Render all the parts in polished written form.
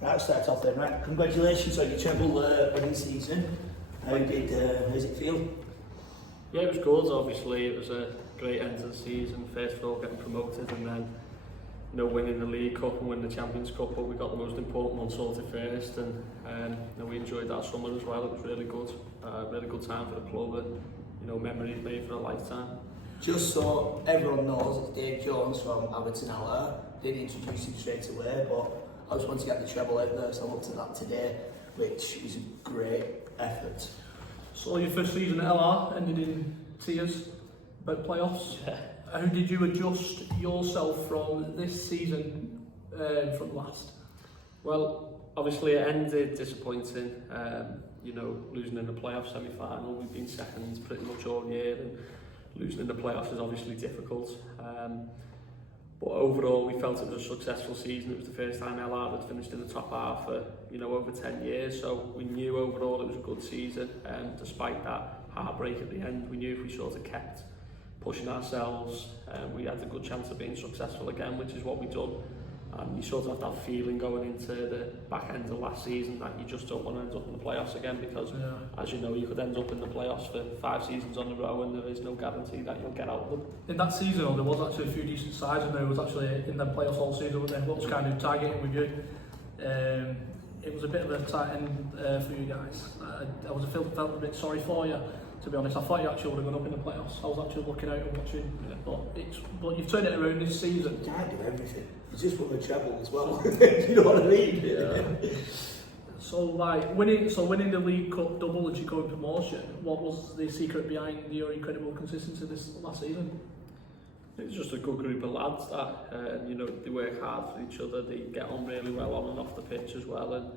Right, start off then, right. Congratulations on your treble winning season. How does it feel? Yeah, it was good. Obviously, it was a great end to the season. First of all, getting promoted, and then winning the League Cup and winning the Champions Cup. But we got the most important one sorted first, and we enjoyed that summer as well. It was really good time for the club, and memories made for a lifetime. Just so everyone knows, it's Dave Jones from Atherton. Didn't introduce him straight away, but I just wanted to get the treble out there, so I looked at that today, which is a great effort. So your first season at LR ended in tears about playoffs. Yeah. How did you adjust yourself from this season from last? Well, obviously it ended disappointing. Losing in the playoff semi-final. We've been second pretty much all year, and losing in the playoffs is obviously difficult. But overall, we felt it was a successful season. It was the first time LR had finished in the top half for over 10 years. So we knew overall it was a good season. Despite that heartbreak at the end, we knew if we sort of kept pushing ourselves, we had a good chance of being successful again, which is what we done. And you sort of have that feeling going into the back end of last season that you just don't want to end up in the playoffs again, because as you know, you could end up in the playoffs for 5 seasons on a row, and there is no guarantee that you'll get out of them. In that season, there was actually a few decent sides, and there was actually in the playoffs all season. But then what was kind of targeting with you? It was a bit of a tight end for you guys. I felt a bit sorry for you, to be honest. I thought you actually would have gone up in the playoffs. I was actually looking out and watching, but you've turned it around this season. You can't do everything. It's just won the treble as well. You know what I mean? Yeah. So winning the League Cup double and your current promotion, what was the secret behind your incredible consistency this last season? It was just a good group of lads that they work hard for each other. They get on really well on and off the pitch as well, and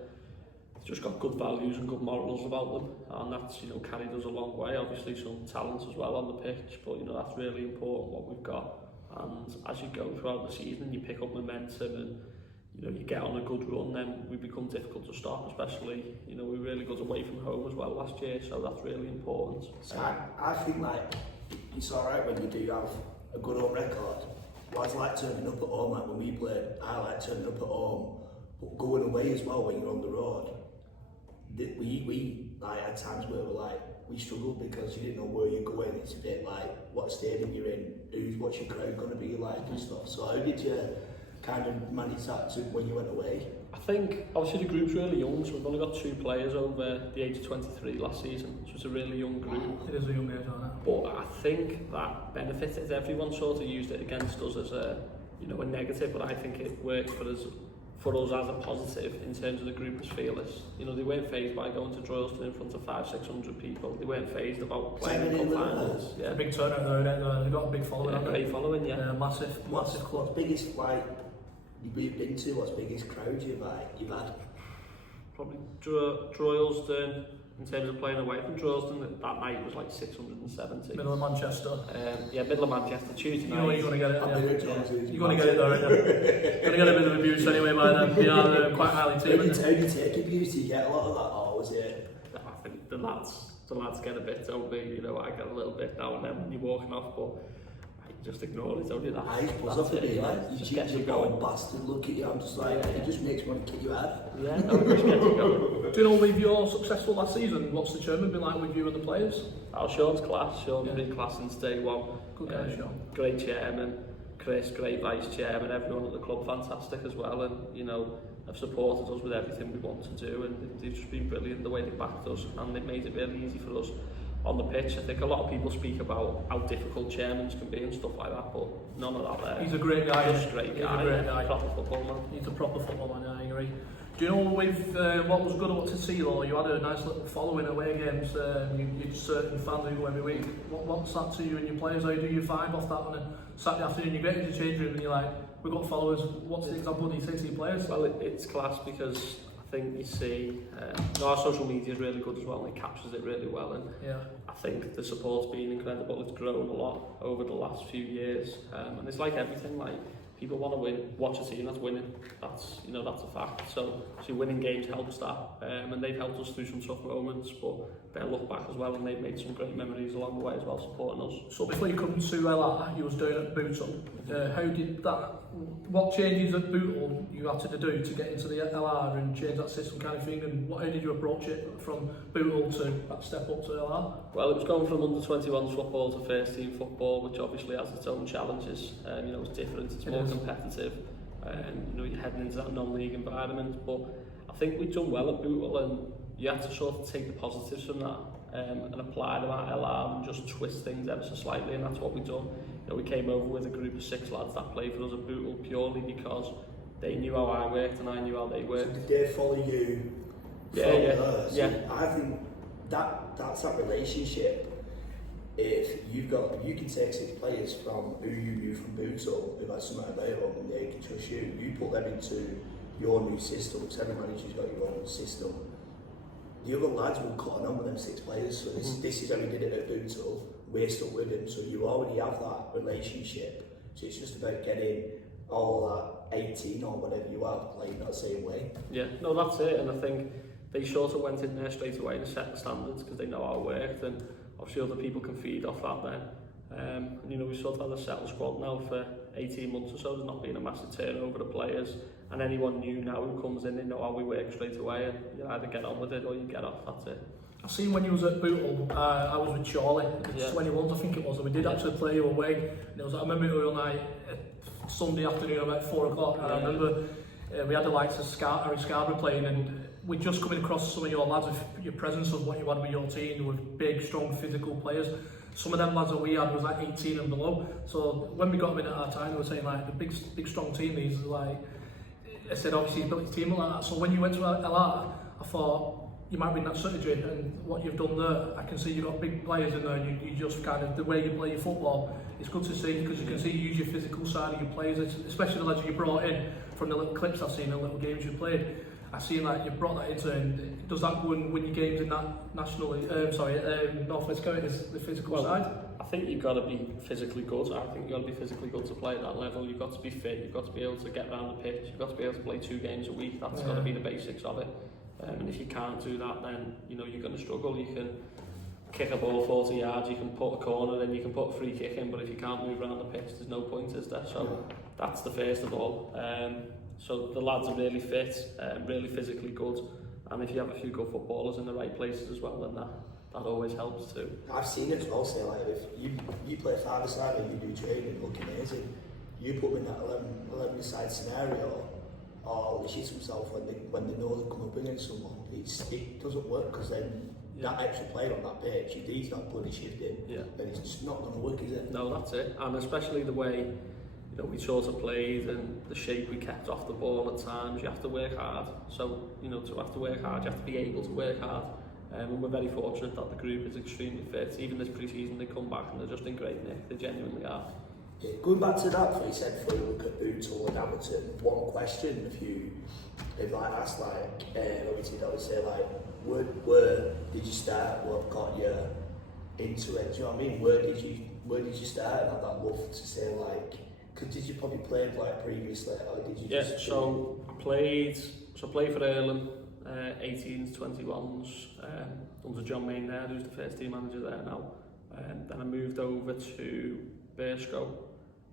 they've just got good values and good morals about them, and that's carried us a long way. Obviously some talent as well on the pitch, but that's really important what we've got. And as you go throughout the season, you pick up momentum, and you get on a good run, then we become difficult to stop. Especially we really got away from home as well last year, so that's really important. So I think it's alright when you do have a good home record. Well, it's like turning up at home, like when we played. I like turning up at home, but going away as well when you're on the road. We had times where we struggled because you didn't know where you're going. It's a bit like what stadium you're in, what's your crowd going to be like and stuff. So how did you kind of manage that when you went away? I think obviously the group's really young, so we've only got 2 players over the age of 23 last season, so it's a really young group. It is a young age, isn't it? But I think that benefited. Everyone sort of used it against us as a negative, but I think it worked for us as a positive in terms of the group as fearless. They weren't phased by going to Droylsden in front of 500-600 people. They weren't phased about playing cup finals. Yeah. A big turnout though, they've got a big following. Yeah, great following, yeah. Massive club. What's biggest you've been to? What's biggest crowd you've had? Probably Droylsden. In terms of playing away from Droylsden, that night was like 670. Middle of Manchester. Middle of Manchester, Tuesday night. You're going to get it. You're going to get it though, aren't you? Going to get a bit of abuse anyway by them. They are quite highly teamed. How do you take abuse? Do you get a lot of that, or was it? I think the lads get a bit, don't they? I get a little bit now and then when you're walking off, but just ignore it, don't you? Eyes buzz off at me, you cheat, you going bastard, look at you, I'm just like, it just makes me want to kick your head. Yeah, no, it just gets you going. Do you know, with your successful last season, what's the chairman been like with you and the players? Sean's class. Sean's been class since day one. Good guy, Sean. Great chairman. Chris, great vice chairman. Everyone at the club, fantastic as well, and have supported us with everything we want to do, and they've just been brilliant the way they backed us, and they've made it really easy for us on the pitch. I think a lot of people speak about how difficult chairmans can be and stuff like that, but none of that there. He's a great guy. Just great guy. He's a great guy. Proper football man. He's a proper football man, I agree. Do you know, with what was good to see though, you had a nice little following away games, you certain fans who go every week. What's that to you and your players? How do you vibe off that on a Saturday afternoon? You get into the change room and you're like, we've got followers. What's the example do you say to your players? Well, it's class because I think you see our social media is really good as well, and it captures it really well, and I think the support's been incredible. It's grown a lot over the last few years, and it's like everything, like people want to win, watch a team that's winning. That's that's a fact. So winning games helps that, and they've helped us through some tough moments, but they'll look back as well, and they've made some great memories along the way as well, supporting us. So before you come to LR, you was down at Booton. How did that what changes at Bootle you had to do to get into the LR and change that system kind of thing, and how did you approach it from Bootle to that step up to LR? Well, it was going from under-21s football to first-team football, which obviously has its own challenges. You know, it's different, it's more competitive, and you know, you're heading into that non-league environment. But I think we've done well at Bootle, and you have to sort of take the positives from that and apply them at LR and just twist things ever so slightly, and that's what we've done. You know, we came over with a group of 6 lads that played for us at Bootle purely because they knew how I worked and I knew how they worked. So did they follow you from there? So I think that's that relationship. If you can take 6 players from who you knew from Bootle, who had something about them and they can trust you, you put them into your new system, because every manager's got your own system. The other lads will cut on with them 6 players, so this is how we did it at Bootle, we're stuck with him, so you already have that relationship, so it's just about getting all that 18 or whatever you have playing that same way. Yeah, no, that's it, and I think they sort of went in there straight away and set the standards because they know how it worked, and obviously other people can feed off that then. And you know, we sort of had a settled squad now for 18 months or so, there's not been a massive turnover of players, and anyone new now who comes in, they know how we work straight away, and you either get on with it or you get off, that's it. I seen when you was at Bootle, I was with Charlie, the 21s I think it was, and we did actually play you away, and it was, I remember it was on like Sunday afternoon about 4 o'clock, and I remember we had the likes of Harry Scarborough playing, and we're just coming across some of your lads with your presence of what you had with your team, with big, strong, physical players. Some of them lads that we had was like 18 and below, so when we got them in at our time, they were saying like, the big strong team, these are like, I said obviously he's built his team like that, so when you went to LR, I thought, you might be in that strategy, and what you've done there, I can see you've got big players in there, and you just kind of, the way you play your football, it's good to see, because you can see you use your physical side of your players, especially the lads you brought in from the little clips I've seen, the little games you played. I've seen like you've brought that into, and does that go and win your games in that nationally, North West Counties, the physical side? I think you've got to be physically good. I think you've got to be physically good to play at that level. You've got to be fit, you've got to be able to get around the pitch, you've got to be able to play 2 games a week. That's got to be the basics of it. And if you can't do that, then you know you're going to struggle. You can kick a ball 40 yards, you can put a corner in, you can put a free kick in, but if you can't move around the pitch, there's no point, is there? So that's the first of all. So the lads are really fit, really physically good, and if you have a few good footballers in the right places as well, then that always helps too. I've seen it as well, say like if you play 5-a-side and you do training, look amazing. You put them in that 11-a-side scenario, or they shit themselves when they know they're coming up against someone. It doesn't work, because then that extra player on that pitch, if he's not bloody shifting, then it's just not going to work, is it? No, that's it, and especially the way we sort of played and the shape we kept off the ball at times. You have to work hard, so to have to work hard, you have to be able to work hard, and we're very fortunate that the group is extremely fit. Even this pre-season they come back and they're just in great nick, they genuinely are. Yeah, going back to that, what you said before you look at Bootle and Atherton, one question if I asked obviously that would say like, where did you start, what got you into it, do you know what I mean? Where did you start, and have that love to say like, because did you probably play like previously, or did you just... So I played for Earlham, 18s, 21s, under John Main there, who's the first team manager there now. Then I moved over to Bearscough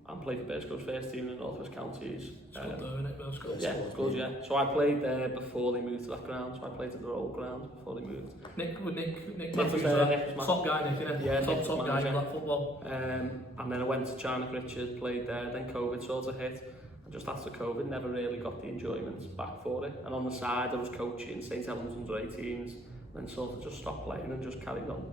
and played for Bearscough's first team in the North West Counties. It's good though, isn't it, Bearscough? Yeah, it's good, yeah. So I played there before they moved to that ground, so I played at their old ground before they moved. Nick was Matthews, there, Nick was top guy, Nick, isn't he? Yeah, top guy in that football. And then I went to China Richard, played there, then COVID sort of hit. And just after COVID, never really got the enjoyment back for it. And on the side, I was coaching St Helens under 18s, then sort of just stopped playing and just carried on,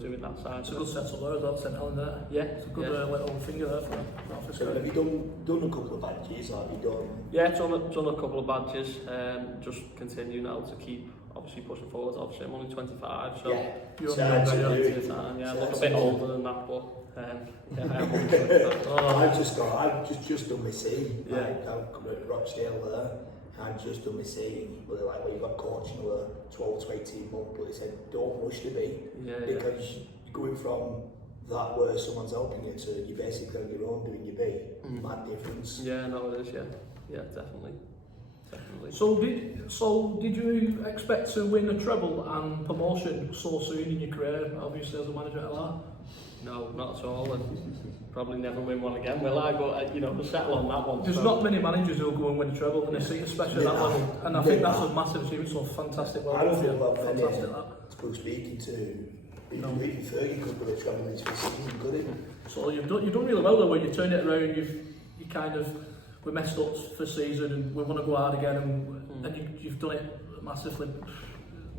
doing that side. It's a good setup there as well, St Helens there. Yeah. It's a good little finger there for the office. So have you done a couple of badges, or have you done... Yeah, done a couple of badges, just continue now to keep obviously pushing forward. Obviously I'm only 25, so you're I look a bit older than that, but I am only 25. I've just done my C, like I've come at Rochdale there, and just done my C, where you've got coaching over 12 to 18 months, but they said don't rush to be, because you're going from that where someone's helping you to you basically on your own doing your B, mad difference. Yeah, no it is, yeah, definitely. So did you expect to win a treble and promotion so soon in your career, obviously as a manager at LR? No, not at all, and probably never win one again, will I? But you know, we'll settle on that one. There's not many managers who'll go and win a treble in a seat, especially at that level, and I think that's a massive achievement. So fantastic, well I don't done. feel like Fantastic many that. people speaking to even Fergie could win a treble in this season, could he? So you've done really well though when you turned it around. You kind of we messed up for season and we want to go hard again, and you've done it massively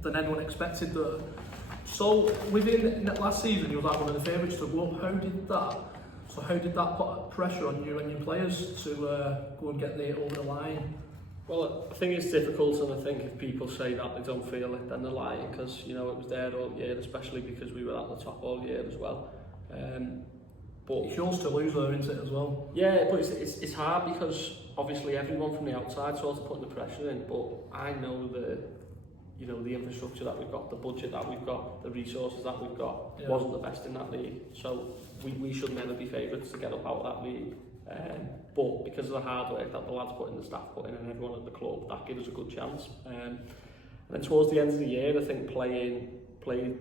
than anyone expected. That. So within last season, you was like one of the favourites to go up. How did that put pressure on you and your players to go and get over the line? Well, I think it's difficult, and I think if people say that they don't feel it, then they're lying, because you know it was there all year, especially because we were at the top all year as well. But it's yours to lose though, isn't it, as well? Yeah, but it's hard because obviously everyone from the outside sort of putting the pressure in, but I know the infrastructure that we've got, the budget that we've got, the resources that we've got wasn't the best in that league. So we should never be favourites to get up out of that league. But because of the hard work that the lads put in, the staff put in, and everyone at the club, that gives us a good chance. And then towards the end of the year, I think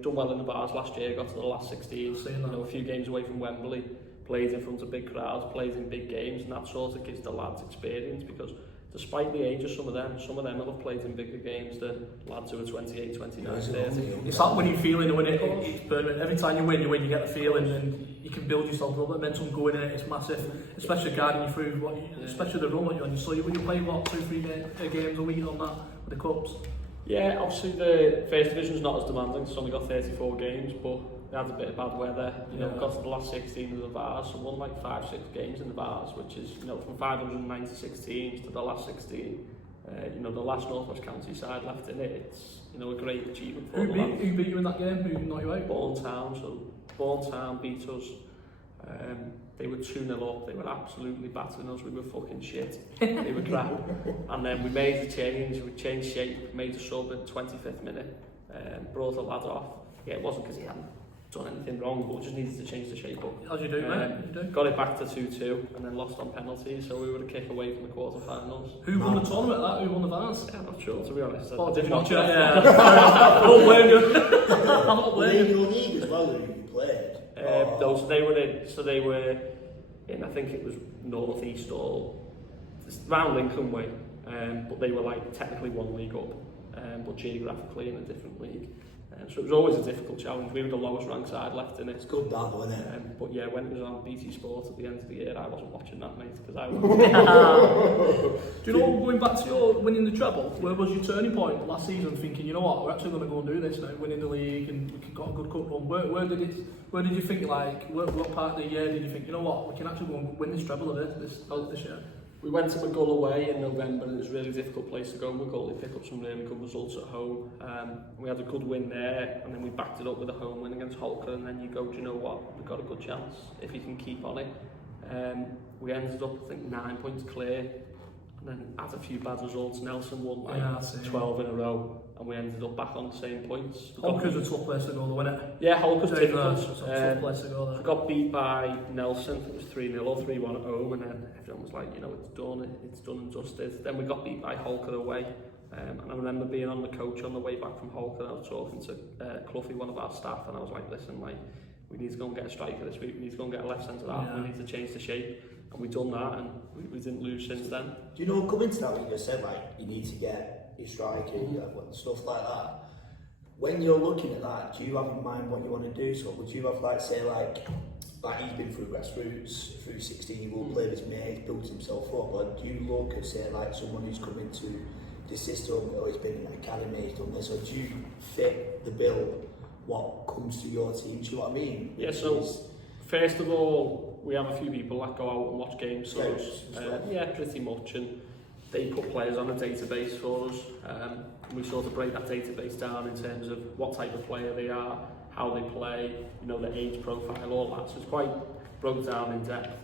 done well in the bars last year, got to the last 16, a few games away from Wembley, played in front of big crowds, played in big games, and that sort of gives the lads experience, because despite the age of some of them will have played in bigger games than lads who are 28, 29, 30. It's that winning feeling, when it's permanent. Every time you win, you get the feeling, and you can build yourself up. Momentum going in it, it's massive, especially guiding you through, especially the run that you're on. So you play, 2-3 games a week on that with the cups? Yeah, obviously the first division's not as demanding, so we got 34 games, but we had a bit of bad weather. We got to the last 16 of the bars, so won like 5-6 games in the bars, which is, from 596 teams to the last 16. The last North West County side left in it. It's a great achievement for them. Who beat you in that game? Who knocked you out? Bourne Town beat us. They were 2-0 up, they were absolutely battering us, we were fucking shit, they were crap. And then we made the change, we changed shape, made a sub in 25th minute, brought a lad off. Yeah, it wasn't because he hadn't done anything wrong, but we just needed to change the shape up. As you do, mate. You do. Got it back to 2-2 and then lost on penalties, so we were a kick away from the quarter-finals. Who won the tournament, Who won the Vars? Yeah, I'm not sure, to be honest. Oh, I did not check. Yeah. I don't blame you. I'm not blaming you. Were they in your league as well, who you played? They were in, I think it was North East or round Lincoln way, but they were like technically one league up, but geographically in a different league. So it was always a difficult challenge. We were the lowest ranked side left in it. It's good that, wasn't it? But yeah, when it was on BT Sport at the end of the year, I wasn't watching that, mate, because I was... Do you know, going back to your winning the treble, where was your turning point last season, thinking, you know what, we're actually going to go and do this now, winning the league, and we got a good cup run? Where did you think, like, what part of the year did you think, you know what, we can actually go and win this treble this year? We went to McGull away in November, and it was a really difficult place to go. McGull, they picked up some really good results at home. We had a good win there, and then we backed it up with a home win against Holker, and then you go, do you know what, we've got a good chance if you can keep on it. We ended up, I think, 9 points clear, and then had a few bad results. Nelson won like 12 in a row, and we ended up back on the same points. Holker's a tough place to go, though, wasn't it? Yeah, Holker's difficult. It's a tough place to go there. We got beat by Nelson, it was 3-0 or 3-1 at home, and then everyone was like, it's done and dusted. Then we got beat by Holker away, and I remember being on the coach on the way back from Holker, and I was talking to Cloughie, one of our staff, and I was like, listen, we need to go and get a striker this week, we need to go and get a left centre half, we need to change the shape. And we've done that, and we didn't lose since then. Do you know, coming to that, when you just said, you need to get your striker, stuff like that, when you're looking at that, do you have in mind what you want to do? So would you have, say, he's been through grassroots, through 16-year-old, played his mates, built himself up, or do you look at, say, someone who's come into the system, or he's been in an academy, he's done this, or do you fit the bill what comes to your team? Do you know what I mean? Yeah, so first of all, we have a few people that go out and watch games for us. Yeah, pretty much, and they put players on a database for us. We sort of break that database down in terms of what type of player they are, how they play, their age profile, all that. So it's quite broke down in depth,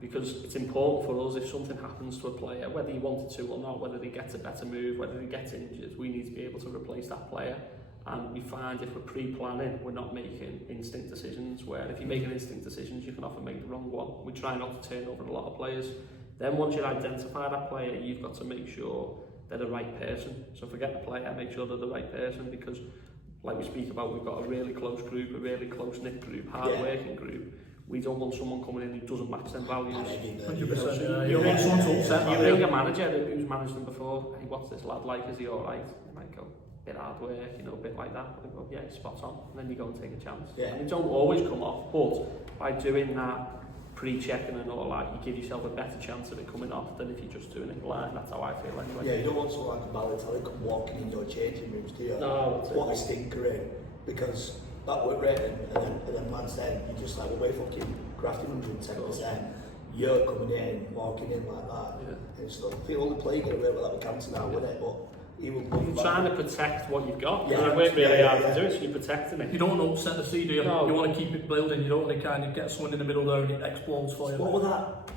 because it's important for us if something happens to a player, whether he wanted to or not, whether they get a better move, whether they get injured, we need to be able to replace that player. And we find if we're pre-planning, we're not making instinct decisions, where if you're making instinct decisions, you can often make the wrong one. We try not to turn over a lot of players. Then once you identify that player, you've got to make sure they're the right person. So forget the player, make sure they're the right person, because like we speak about, we've got a really close group, a really close-knit group, hard-working group. We don't want someone coming in who doesn't match them values. 100%. You don't want someone to upset that. You bring a manager who's managed them before. Hey, what's this lad like? Is he all right? They might go, bit hard work, you know, a bit like that. But go, yeah, spot on. And then you go and take a chance. Yeah. And they don't always come off, but by doing that, pre-checking and all that, you give yourself a better chance of it coming off than if you're just doing it blind. That's how I feel anyway. Yeah, you don't want someone like a Balotelli come walking in your changing rooms, do you? No, what a stinker in, because that worked great, and then man's then you're just like, well, we're fucking grafting 110%. You're coming in, walking in like that, and stuff. I think all the play get away with that with Canton now, wouldn't it? But you're trying to protect what you've got. Yeah, you work really hard to do it, so you're protecting it. You don't want to upset the sea, do you? No. You want to keep it building. You don't want to kind of get someone in the middle there and it explodes for you. What was that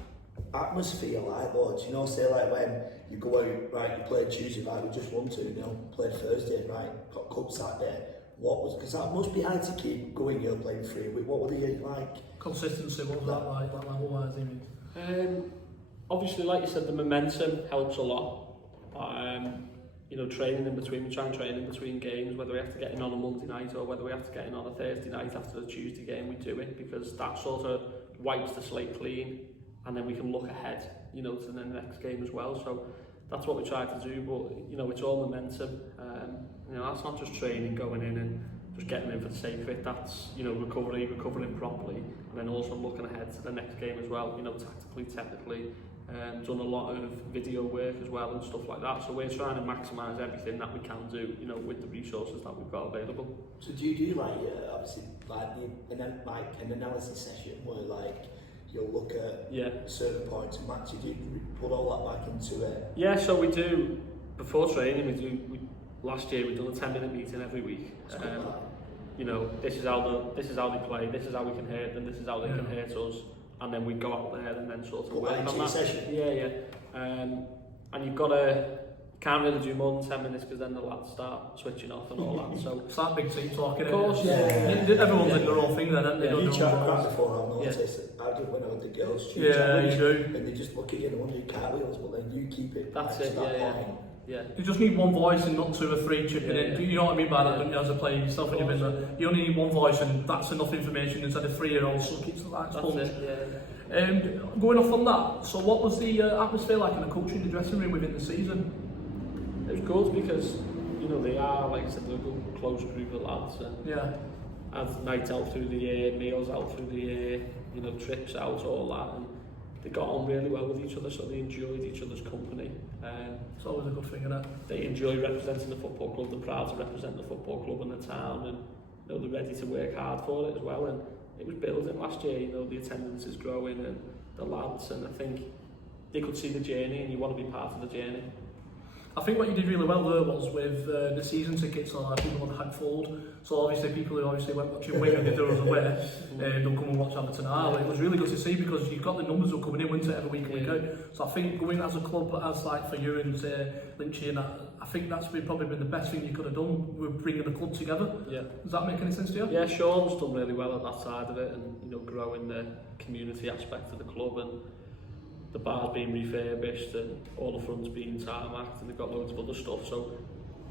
atmosphere like, though? Do you know, say like when you go out, right, you played Tuesday, right, we just won 2-0, played Thursday, right, got cup Saturday. What was, because that must be hard to keep going, you're playing 3 weeks. What were they like? Consistency, what was that like level-wise, I mean? Obviously, like you said, the momentum helps a lot. You know, training in between, we try and train in between games, whether we have to get in on a Monday night or whether we have to get in on a Thursday night after the Tuesday game, we do it because that sort of wipes the slate clean and then we can look ahead, you know, to the next game as well. So that's what we try to do, but, you know, it's all momentum. You know, that's not just training, going in and just getting in for the sake of it. That's, you know, recovering properly, and then also looking ahead to the next game as well, you know, tactically, technically. Done a lot of video work as well and stuff like that, so we're trying to maximise everything that we can do, you know, with the resources that we've got available. So do you do like, obviously, like an analysis session where like you'll look at certain points and matches, do you put all that back into it? Yeah, so we do, before training, last year we've done a 10-minute meeting every week. You know, this is how they play, this is how we can hurt them, this is how they can hurt us. And then we go out there and then sort of work on that. Session. Yeah. And you've got to, can't really do more than 10 minutes because then the lads start switching off and all that. So it's that big team talk, of course, everyone's in their own thing then, aren't they? You chat crap before, I've noticed. I do when I was the girls' you do. And they just look at you and wonder you cartwheels, but then you keep it. That's it, yeah. You just need one voice and not 2 or 3 chipping in. You know what I mean by that, don't you, as a player yourself when you've been there? You only need one voice and that's enough information instead of 3-year-olds suck it to that sponge. Going off on that, so what was the atmosphere like in the culture in the dressing room within the season? It was good because, you know, they are, like I said, they're a good, close group of lads. And had nights out through the year, meals out through the year, you know, trips out, all that. And they got on really well with each other, so they enjoyed each other's company. It's always a good thing, isn't it? They enjoy representing the football club, they're proud to represent the football club in the town, and, you know, they're ready to work hard for it as well. And it was building last year, you know, the attendance is growing and the lads, and I think they could see the journey and you want to be part of the journey. I think what you did really well there was with the season tickets or people on Hadfield. So obviously people who obviously went watching Wigan if they was aware, don't come and watch Atherton. It was really good to see because you've got the numbers that are coming in, winter every week and week out. So I think going as a club, as like for you and say Lynchy and that, I think that's probably been the best thing you could have done with bringing the club together. Yeah. Does that make any sense to you? Yeah, Sean's done really well at that side of it, and, you know, growing the community aspect of the club, and the bar's being refurbished and all the fronts being tarmacked, and they've got loads of other stuff. So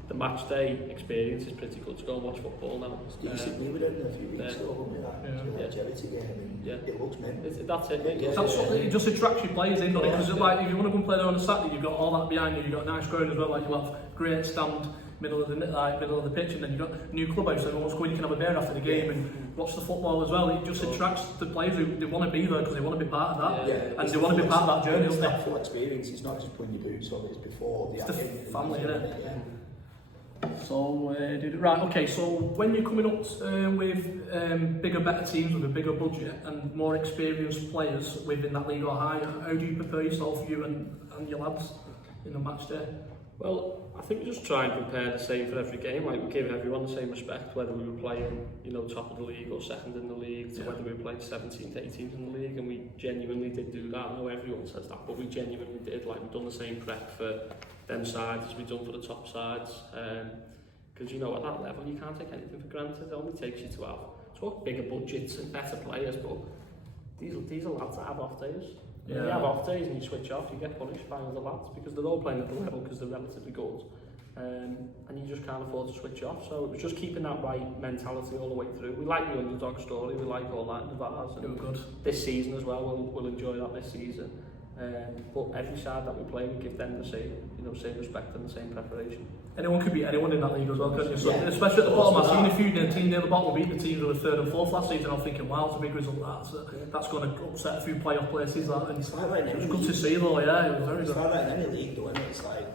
the match day experience is pretty good to go and watch football now. Decently, we did a few weeks ago, longevity game, and it looks mint. That's it, mate. It just attracts your players in, doesn't it? Because like, if you want to go and play there on a Saturday, you've got all that behind you, you've got a nice ground as well, like you have great stand, middle of the pitch, and then you've got a new clubhouse, so everyone's going, you can have a beer after the game and watch the football as well. It just attracts the players who they want to be there because they want to be part of that, and they want to be part of that journey. It's that full experience, it's not just putting your boots on, it's before the family, isn't it? So, right, okay, so when you're coming up with bigger, better teams with a bigger budget and more experienced players within that league or higher, how do you prepare yourself, you and your lads, in the match day? Well, I think we just try and prepare the same for every game. Like, we give everyone the same respect, whether we were playing, you know, top of the league or second in the league, to whether we were playing 17th, 18th in the league, and we genuinely did do that. I know everyone says that, but we genuinely did. Like, we've done the same prep for them sides as we've done for the top sides. Because, you know, at that level, you can't take anything for granted. It only takes you to have bigger budgets and better players, but these are lads that have off days. You have off days and you switch off, you get punished by other lads because they're all playing at the level because they're relatively good. and you just can't afford to switch off. So it was just keeping that right mentality all the way through. We like the underdog story, we like all that in the bars. They were good. This season as well, we'll enjoy that this season. But every side that we play, we give them the same, same respect and the same preparation. Anyone could beat anyone in that league as well, couldn't you? So, Yeah. especially at the bottom, I've seen a few teams near the bottom beat the teams who were 3rd and 4th last season. I'm thinking, wow, it's a big result. That's going to upset a few playoff places. And It's like that in it was any good to league. see though, yeah, it was very It's good. like that in any league though, isn't it? It's like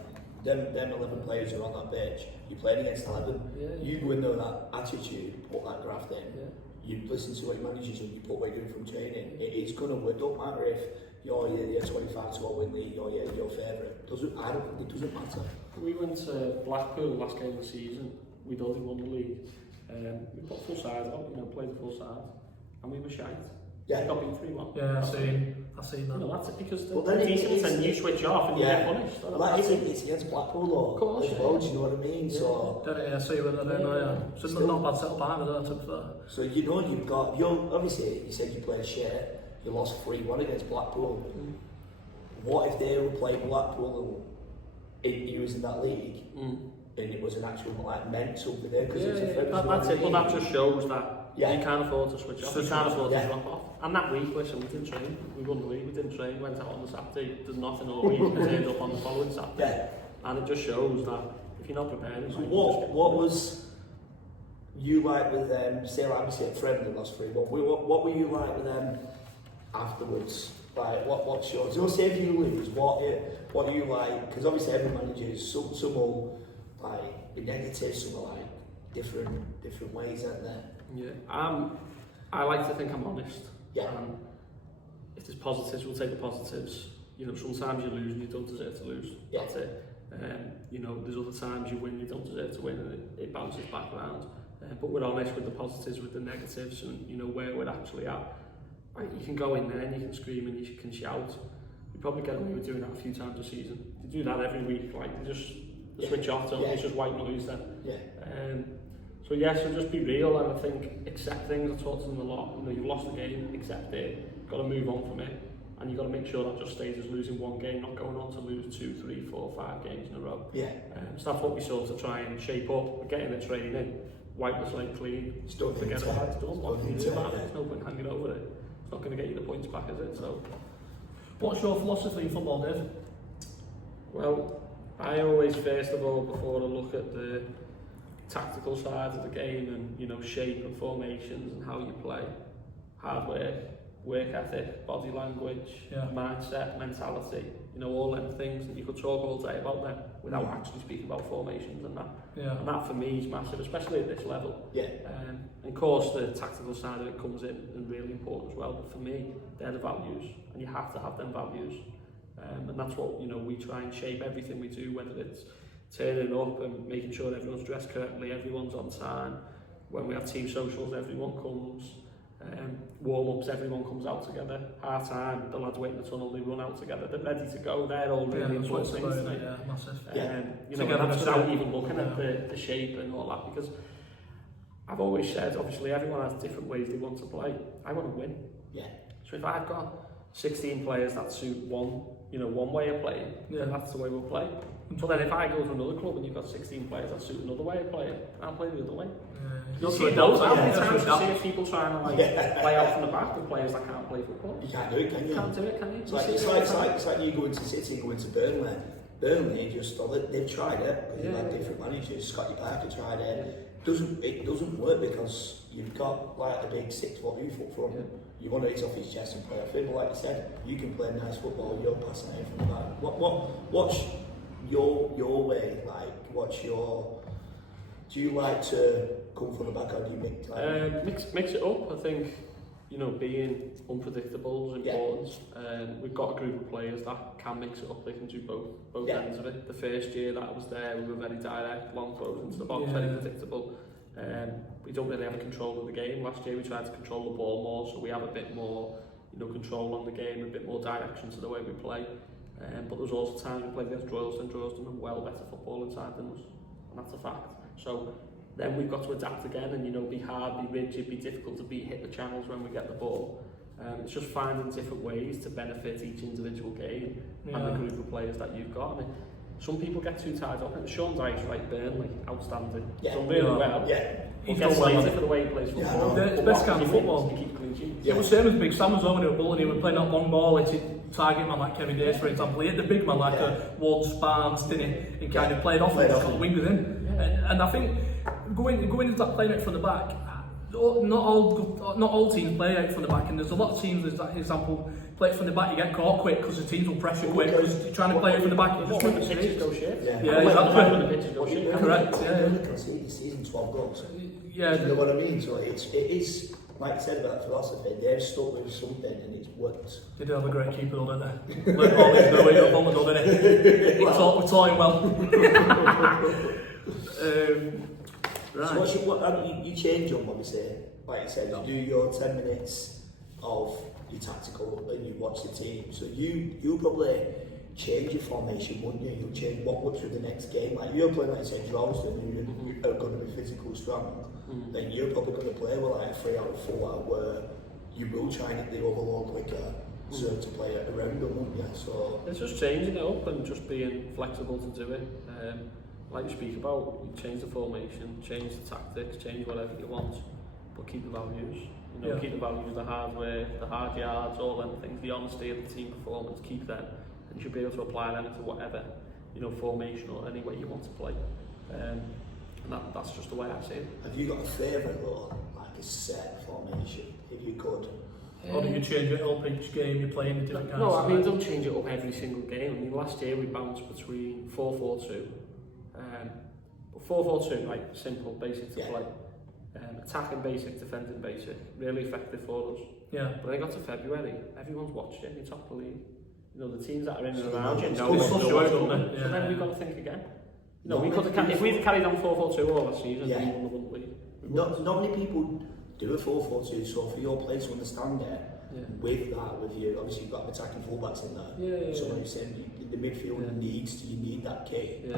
them 11 players who are on that pitch, you're playing against 11. Yeah. You go in there with that attitude, put that graft in, Yeah. you listen to what your managers and you put what you're doing from training. It's going to work. Don't matter if you're 25 to win league or you're your favourite. It doesn't matter. We went to Blackpool last game of the season. We'd already won the league. We put full side out, played the full side, and we were shite. Yeah. We got beat 3-1. Yeah, I seen that. That's it, because Well, they're then decent and you switch off and you get punished. Well, that it's against Blackpool though. Of course, as well, do you know what I mean? Yeah. So, I see what I don't know, yeah. So Still. not bad setup behind it, to be fair. so obviously you said you played shit. You lost 3-1 against Blackpool. What if they were playing Blackpool and you was in that league and it was an actual meant something there? Because it's a friendly that's it. But that just shows that Yeah. you can't afford to switch off. You Switch can't off, afford yeah. to drop off. And that week, listen, we didn't train. We won the league. We didn't train. Went out on the Saturday. Did nothing all week. And turned up on the following Saturday. Yeah. And it just shows that if you're not prepared, it's like What was you like with them? Say like we said, Treble lost 3. What were you like with them afterwards? Like what's yours? So say if you lose, what do you like? Because obviously every manager is some will like be negative, some are like different ways, aren't there? Yeah. I like to think I'm honest. Yeah. If there's positives, we'll take the positives. Sometimes you lose and you don't deserve to lose. Yeah. That's it. There's other times you win, you don't deserve to win, and it bounces back around. But we're honest with the positives, with the negatives, and where we're actually at. Like, you can go in there and you can scream and you can shout. You probably get away with doing that a few times a season. You do that every week, like they switch off, don't they? It's just white noise then. Yeah. So just be real, and I think accept things. I talk to them a lot. You've lost the game, accept it. You've got to move on from it, and you've got to make sure that just stays as losing one game, not going on to lose 2, 3, 4, 5 games in a row. Yeah. So that's what we sort of try and shape up. We're getting the training, wipe the slate clean, Still forget think about it. Don't what can you do about it? yeah. There's no point hanging over it. It's not going to get you the points back, is it? So, What's your philosophy in football, Dave? well, I always, first of all, before I look at the tactical side of the game and shape and formations and how you play, hard work ethic, body language, Yeah. mindset, mentality, all them things, and you could talk all day about them without actually speaking about formations and that. Yeah. And that for me is massive, especially at this level. Yeah. And of course the tactical side of it comes in and really important as well, but for me they're the values, and you have to have them values. And that's what we try and shape everything we do, whether it's turning up and making sure everyone's dressed correctly, everyone's on time. When we have team socials, everyone comes. Warm-ups, everyone comes out together. Half-time, the lads wait in the tunnel, they run out together, they're ready to go. They're all really important things to me. Yeah, massive. And that's without even looking at the shape and all that, because I've always said, obviously everyone has different ways they want to play. I want to win. Yeah. So if I've got 16 players that suit one way of playing, then that's the way we'll play. But then if I go to another club and you've got 16 players that suit another way of playing, I'll play the other way. You'll You see see those, how yeah, many times yeah. you see people trying to play out from the back with players that can't play football? You can't do it, can you? You can't do it, can you? It's like you go into City, you go into Burnley. Burnley they've tried it. They've had different managers. Scotty Parker tried it. It doesn't work because you've got like a big 6 foot youth up front. Yeah. You want to hit off his chest and play a thing, but like you said, you can play nice football. You're passing it from the back. What's your way? Like, do you like to come from the back, or do you mix it up? I think being unpredictable is important. We've got a group of players that can mix it up. They can do both ends of it. The first year that I was there, we were very direct, long throws into the box, very predictable. We don't really have control of the game. Last year we tried to control the ball more, so we have a bit more control on the game, a bit more direction to the way we play. But there was also times we played against Droylsden are well better football inside than us, and that's a fact. So then we've got to adapt again and be hard, be rigid, be difficult to beat, hit the channels when we get the ball. It's just finding different ways to benefit each individual game and the group of players that you've got. And some people get too tied up. And Sean Dyche, right, Burnley, outstanding. Yeah. Done really well. Yeah. He He's gets done well. slated for the way he plays football. Yeah, it's best kind of football. To keep clean sheets. It was same as Big Sam was when he was bowling. He was playing that long ball. It's a target man like Kevin Dace, for example. He hit the big man like a Woods, Barnes, didn't he? He kind of played off and got the wingers in. And I think going into that playing out from the back, not all teams play out from the back, and there's a lot of teams, as that example, play it from the back, you get caught quick because the teams will pressure quick because you're trying to play it from the back, you just When make the pitches mistakes. go shit. Yeah, exactly. When the pitches go shit. Correct, You yeah. only concede this season 12 goals. Yeah, Do you know what I mean? So it is, like I said about philosophy, they've stuck with something and it's worked. they do have a great keeper though, don't they? Let all these know it up on the door, didn't he? We taught him well. Right. So you change on what we say. Like I said, you do your 10 minutes of your tactical and you watch the team. So you probably change your formation, wouldn't you? You'll change what works for the next game. Like you're playing, like you said, Charleston, and you're going to be physical strong. Then you're probably going to play with like a 3 out, 4 out, where you will try and get the overload quicker to play it around them, won't you? So it's just changing it up and just being flexible to do it. Like you speak about, you change the formation, change the tactics, change whatever you want, but keep the values. You know, keep the values, the hard work, the hard yards, all them things, the honesty of the team performance, keep them, and you should be able to apply them to whatever, formation or any way you want to play. And that's just the way I see it. have you got a favourite or like a set formation, if you could? Or do you change it up each game you're playing a different kind No, of I mean, style? don't change it up every single game. I mean, last year we bounced between 4-4-2. 4-4-2, like simple, basic to play. Attacking basic, defending basic. Really effective for us. Yeah. But when I got to February, everyone's watched it, you're top of the league. You know, the teams that are in and around you It's know good what's stuff, going don't on. they? So Yeah. then we've got to think again. You know, Not we could many have, if people- we'd carried on 4-4-2 all last season, Yeah. we won the league. Not many people do a 4-4-2, so for your players to understand it, Yeah. with that, with you, obviously you've got attacking fullbacks in there. Yeah. So when you're saying the midfield you need that key. Yeah.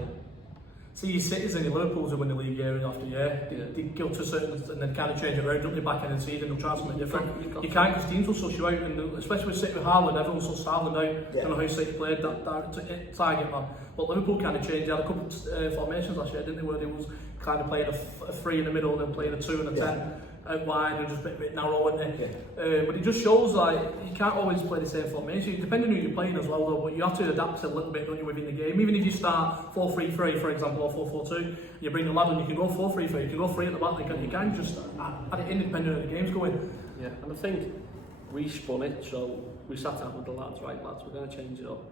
See, your Cities and your Liverpools who win the league year after year. They go to a certain and then kind of change it around, don't they, back in the season, they'll try something different. You can't, because teams will suss you out, and especially with City with Haaland, everyone sussed Haaland out. I don't know how City played that target man. But Liverpool kind of changed. They had a couple of formations last year, didn't they, where they was kind of playing a 3 in the middle and then playing a 2 and a 10 out wide and just a bit narrow, weren't they? But it just shows like you can't always play the same formation, depending on who you're playing as well though, but you have to adapt a little bit, don't you, within the game. Even if you start 4-3-3 for example, or 4-4-2, you bring the lad on, you can go 4-3-3, you can go 3 at the back, you can just add it in depending on the game's going. Yeah, and I think we spun it, so we sat down with the lads, right lads, we're going to change it up.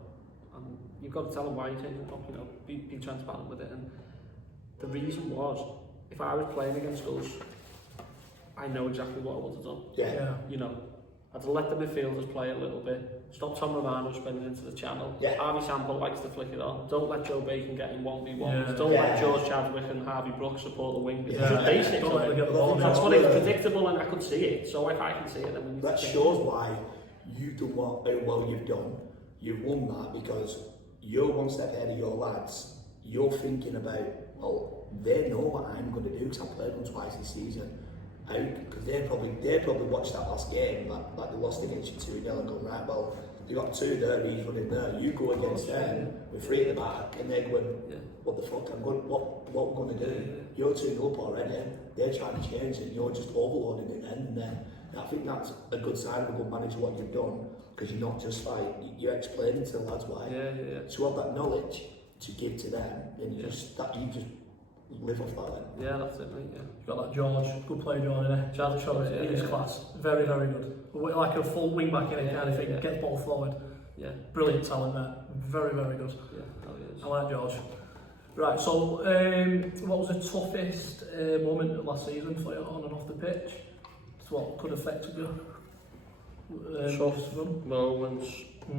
And you've got to tell them why you're changing it up, you know, be transparent with it. And the reason was, if I was playing against us, I know exactly what I would have done. Yeah. You know, I'd let the midfielders play a little bit, stop Tom Romano spinning into the channel. Yeah. Harvey Sample likes to flick it on. Don't let Joe Bacon get in 1v1s. Yeah. Don't Yeah. let George Chadwick and Harvey Brooks support the wing. It's Yeah. just basics. Don't let them get the ball. That's what it's predictable, and I could see it. So if I can see it, then we need That to change shows it. why you've done how well you've done. You've won that because you're one step ahead of your lads. You're thinking about, well, they know what I'm going to do because I've played them twice this season. Because they probably watched that last game, like they lost against you 2-0 and gone, right, well, you got 2 there, he's running there, you go against them with 3 at the back, and they're going, what the fuck, what we're going to do? You're 2-0 up already, they're trying to change it, you're just overloading it then, and then I think that's a good sign of a good manager, what you've done, because you're not just like, you're explaining to the lads why. To have that knowledge to give to them, and you just live off that then. Yeah, that's it, mate. Yeah. You've got that George, good player George, innit? Charlie Shot in his class, very, very good. Like a full wing back in it kind of thing, gets ball forward. Yeah. Brilliant talent there, very, very good. Yeah, that is. I like George. Right, so what was the toughest moment of last season for you on and off the pitch? So what could affect you? Tough moments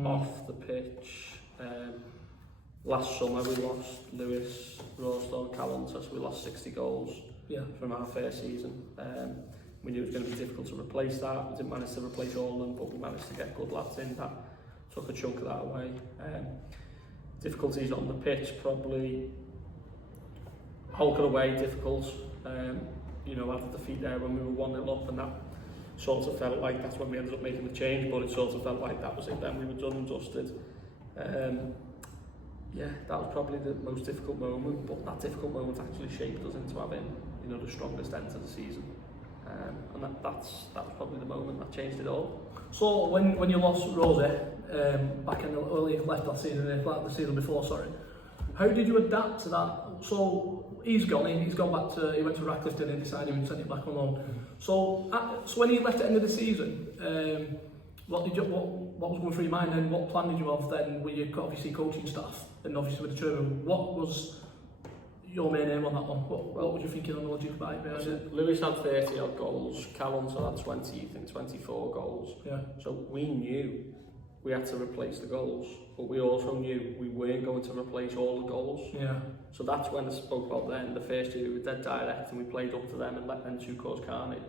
off the pitch. Last summer we lost Lewis, Rostov, Callantas. We lost 60 goals from our first season. We knew it was going to be difficult to replace that. We didn't manage to replace all of them, but we managed to get good lads in that took a chunk of that away. Difficulties on the pitch, probably Holker away, difficult. You know, had the defeat there when we were 1-0 up, and that sort of felt like that's when we ended up making the change, but it sort of felt like that was it then, we were done and dusted. Yeah, that was probably the most difficult moment, but that difficult moment actually shaped us into having, you know, the strongest end to the season. And that was probably the moment that changed it all. So when you lost Rosie back in the early left that season, the season before, sorry, how did you adapt to that? So he's gone back to, he went to Radcliffe and he decided he sent it back on loan. So when he left at the end of the season, what was going through your mind then? What plan did you have then with your obviously coaching staff and obviously with the Treble? What was your main aim on that one? What was you thinking on the logic behind it? Lewis had 30 odd goals, Callum's had 24 goals. Yeah. So we knew we had to replace the goals, but we also knew we weren't going to replace all the goals. Yeah. So that's when I spoke about then, the first year we were dead direct and we played up to them and let them two cause carnage.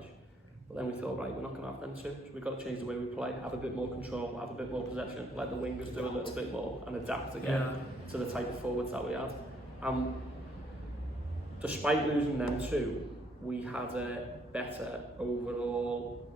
But then we thought, right, we're not going to have them two, so we've got to change the way we play, have a bit more control, have a bit more possession, let the wingers do a little bit more and adapt again to the type of forwards that we had. Despite losing them two, we had a better overall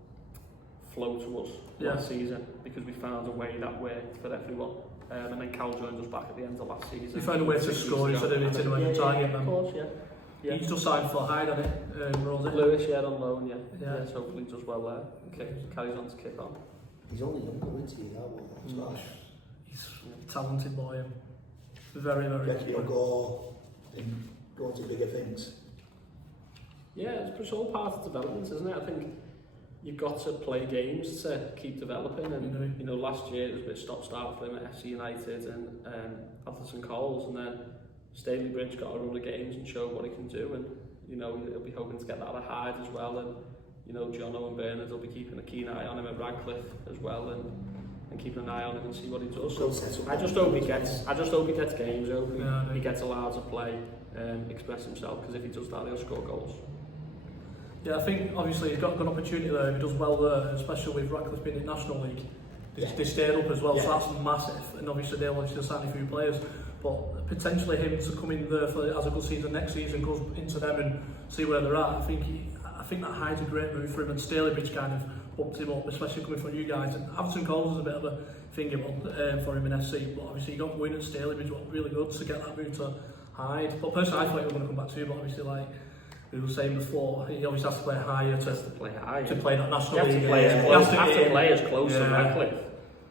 flow to us last season because we found a way that worked for everyone. And then Cal joined us back at the end of last season. You found a way to score instead of hitting when you target them. Of course, yeah. He's just signed for Hyde, hasn't he? Lewis, on loan, yeah. So hopefully he does well there. Okay, carries on to kick on. He's only younger, isn't he? That one. He's a talented boy. Very, very good. He'll go into bigger things. Yeah, it's all part of development, isn't it? I think you've got to play games to keep developing, and you know, last year it was a bit stop-start for him at FC United and Atherton Coles, and then Stalybridge got a run of games and showed what he can do, and you know, he'll be hoping to get that at Hyde as well, and you know, Jono and Bernard will be keeping a keen eye on him at Radcliffe as well, and keeping an eye on him and see what he does. So I just hope he gets games, I hope he gets allowed to play, express himself, because if he does that, he'll score goals. Yeah, I think obviously he's got a good opportunity there. If he does well there, especially with Radcliffe being in the National League, they stayed up as well, so that's massive. And obviously they'll obviously sign a few players, but potentially him to come in there as a good season next season, goes into them and see where they're at. I think that Hyde's a great move for him, and Stalybridge kind of bumped him up, especially coming from you guys. And Atherton Coles is a bit of a finger one for him in SC, but obviously he got Wynne and Stalybridge, what really good to get that move to Hyde. But personally, I thought he was going to come back too, but obviously like we were saying before, he obviously has to play higher to play that National League. You have to play as close to Radcliffe